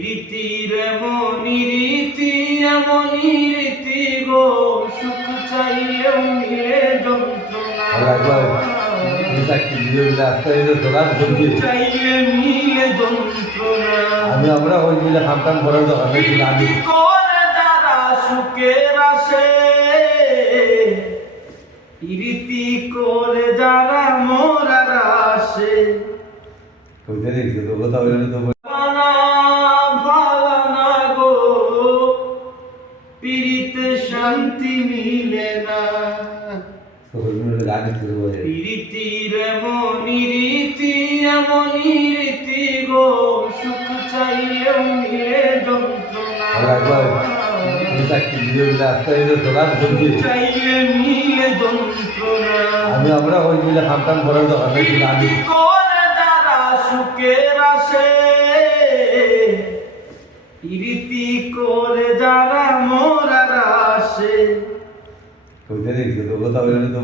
রীতির এমনই রীতি এমনই রীতি গো, সুখ চাইলেও মিলে যন্ত্রণা, চাইলে মিলে যন্ত্রণা। আমরা ওই মিলে খামটাম করার দরকার নেই। রীতি করে যারা সুখের আসে, রীতি করে যারা মোরার আসে, ওইটা দেখছি তো কথা বলে তো ভালানা গো, পিরিতে শান্তি মিলে না। রীতির এমনই রীতি এমনই রীতি গো, সুখ চাইলেও মিলে যন্ত্রণা, চাইলে মিলে যন্ত্রণা। আমরা ওই মিলে খামটাম করার দরকার নেই। রীতি করে যারা সুখের আসে, রীতি করে যারা মোরার আসে। ওইটা দেখছি তো কথা বলে তো